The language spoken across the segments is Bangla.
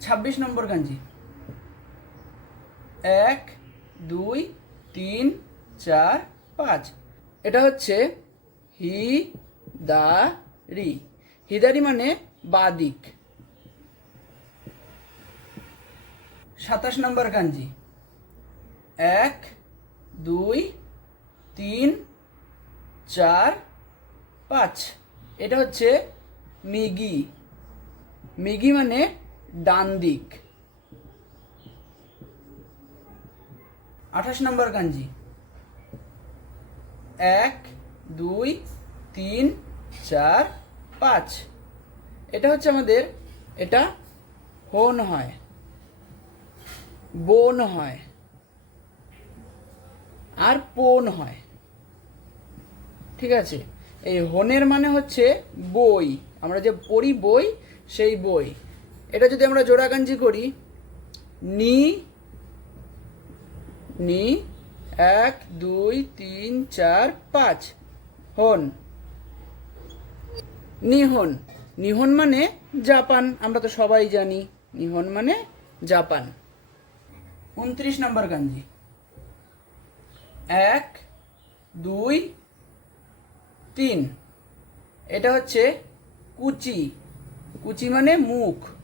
ছাব্বিশ নম্বর কাঞ্জি এক, দুই, তিন, চার, পাঁচ। এটা হচ্ছে হি, দা, রি। হিদারি মানে বাদিক সাতাশ নম্বর কাঞ্জি এক, দুই, তিন, চার, পাঁচ। এটা হচ্ছে মিগি। মিগি মানে ডান দিক। আঠাশ নম্বর কাঞ্জি এক, দুই, তিন, চার, পাঁচ। এটা হচ্ছে আমাদের, এটা হন হয়, বোন হয়, আর পোন হয়। ঠিক আছে? এই হনের মানে হচ্ছে বই। আমরা যে পড়ি বই, সেই বই। এটা যদি আমরা জোড়াকাঞ্জি করি, নি নি, এক, দুই, তিন, চার, পাঁচ, হন। নিহন। নিহন মানে জাপান, আমরা তো সবাই জানি। নিহন মানে জাপান। উনত্রিশ নম্বর গাঞ্জি। এক, দুই, তিন। এটা হচ্ছে কুচি। কুচি মানে মুখ।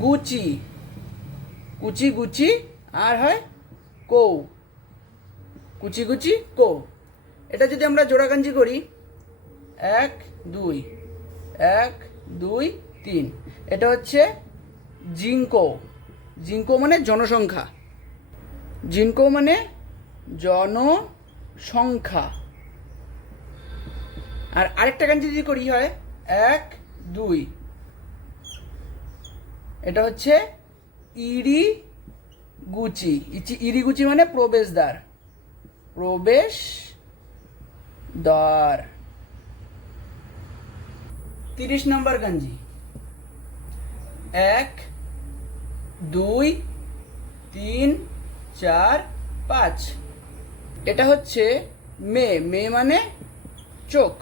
গুচি। কুচি গুচি, আর হয় কৌ। কুচি কুচি কৌ। এটা যদি আমরা জোড়াকাঞ্জি করি, এক, দুই এক, দুই, তিন। এটা হচ্ছে জিঙ্কো জিঙ্কো মানে জনসংখ্যা। জিঙ্কো মানে জনসংখ্যা। আর আরেকটা গান যদি করি হয়, এক, দুই এটা হচ্ছে ইরি গুচি ইচি ইরি গুচি মানে প্রবেশদ্বার। প্রবেশ দ্বার তিরিশ নম্বর গাঞ্জি। এক, দুই, তিন, চার, পাঁচ। এটা হচ্ছে মে। মে মানে চোখ।